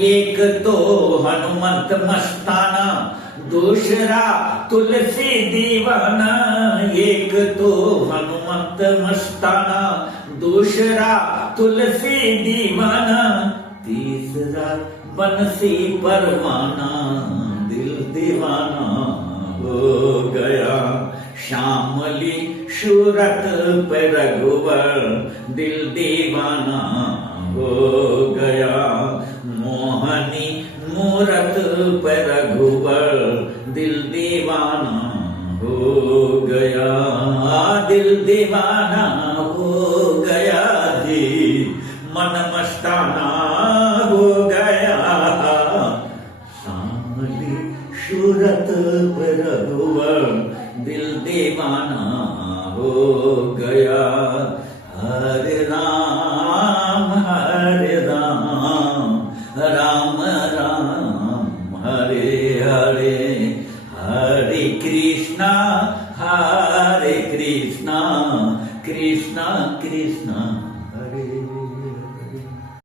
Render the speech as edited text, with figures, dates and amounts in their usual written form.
एक तो हनुमंत मस्ताना, दूसरा तुलसी दीवाना। एक तो हनुमंत मस्ताना, दूसरा तुलसी दीवाना, तीसरा बंसी परवाना, दिल दीवाना हो गया। श्यामली सूरत पे रघुवर, दिल दीवाना हो गया। मोहनी मूरत पे रघुवर, दिल दीवाना हो गया। दिल दीवाना हो गया जी, मन मस्ताना हो गया। श्यामली सूरत पे रघुवर, दिल दीवाना हो गया। हरे राम राम राम हरे हरे, हरे कृष्णा कृष्णा कृष्णा